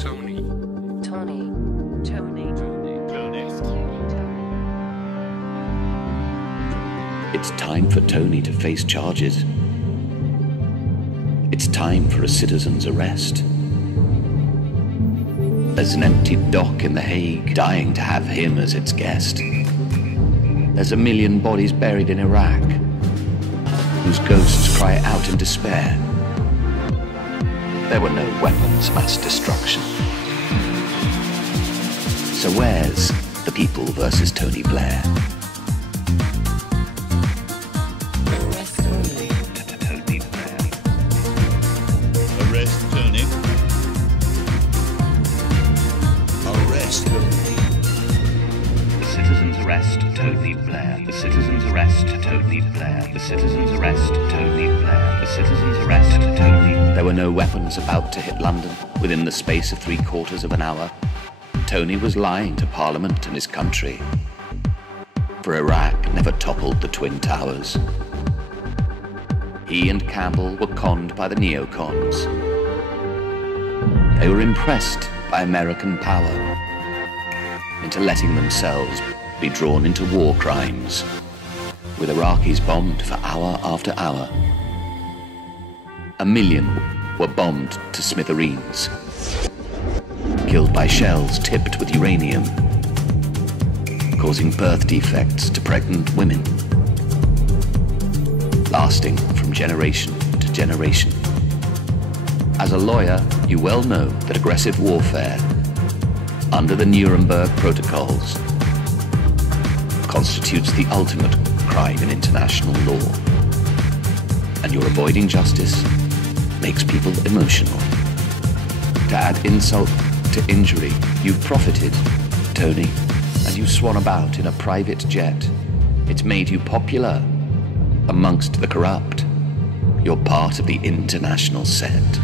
Tony. Tony. Tony. It's time for Tony to face charges. It's time for a citizen's arrest. There's an empty dock in The Hague, dying to have him as its guest. There's 1 million bodies buried in Iraq, whose ghosts cry out in despair. There were no weapons of mass destruction. So where's the people versus Tony Blair? Arrest Tony. Arrest Tony. The citizens arrest Tony Blair. The citizens arrest Tony Blair. The citizens arrest Tony Blair. The citizens arrest Tony. There were no weapons about to hit London within the space of 3/4 of an hour. Tony was lying to Parliament and his country. For Iraq never toppled the Twin Towers. He and Campbell were conned by the neocons. They were impressed by American power into letting themselves be drawn into war crimes, with Iraqis bombed for hour after hour. 1 million were bombed to smithereens, killed by shells tipped with uranium, causing birth defects to pregnant women, lasting from generation to generation. As a lawyer, you well know that aggressive warfare, under the Nuremberg Protocols, constitutes the ultimate crime in international law. And your avoiding justice makes people emotional. To add insult to injury, you've profited, Tony, and you swan about in a private jet. It's made you popular amongst the corrupt. You're part of the international set.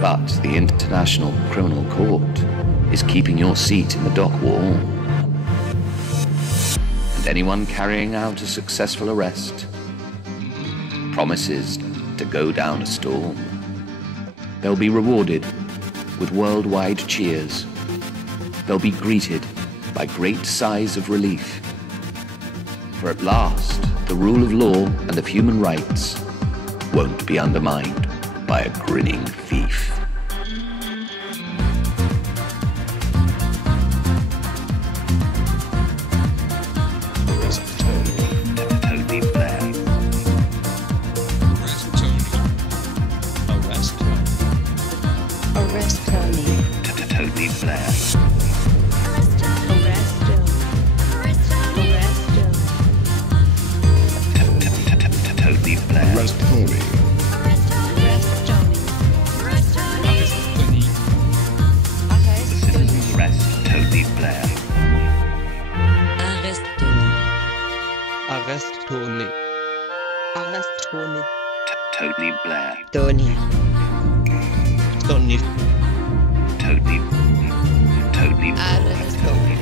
But the International Criminal Court is keeping your seat in the dock wall. And anyone carrying out a successful arrest promises to go down a storm. They'll be rewarded with worldwide cheers. They'll be greeted by great sighs of relief. For at last, the rule of law and of human rights won't be undermined by a grinning thief. Arrest Tony. Tony Blair. Arrest Tony. Arrest Tony. Arrest Tony. Tony Blair. Arrest Tony. Arrest Tony. Tony Blair. Arrest Tony. Arrest Tony. Arrest Tony. Tony. The citizens arrest Tony Blair. Arrest Tony. Arrest Tony. Arrest Tony. Tony Blair. Tony. Tony. Tony. Arrest Tony.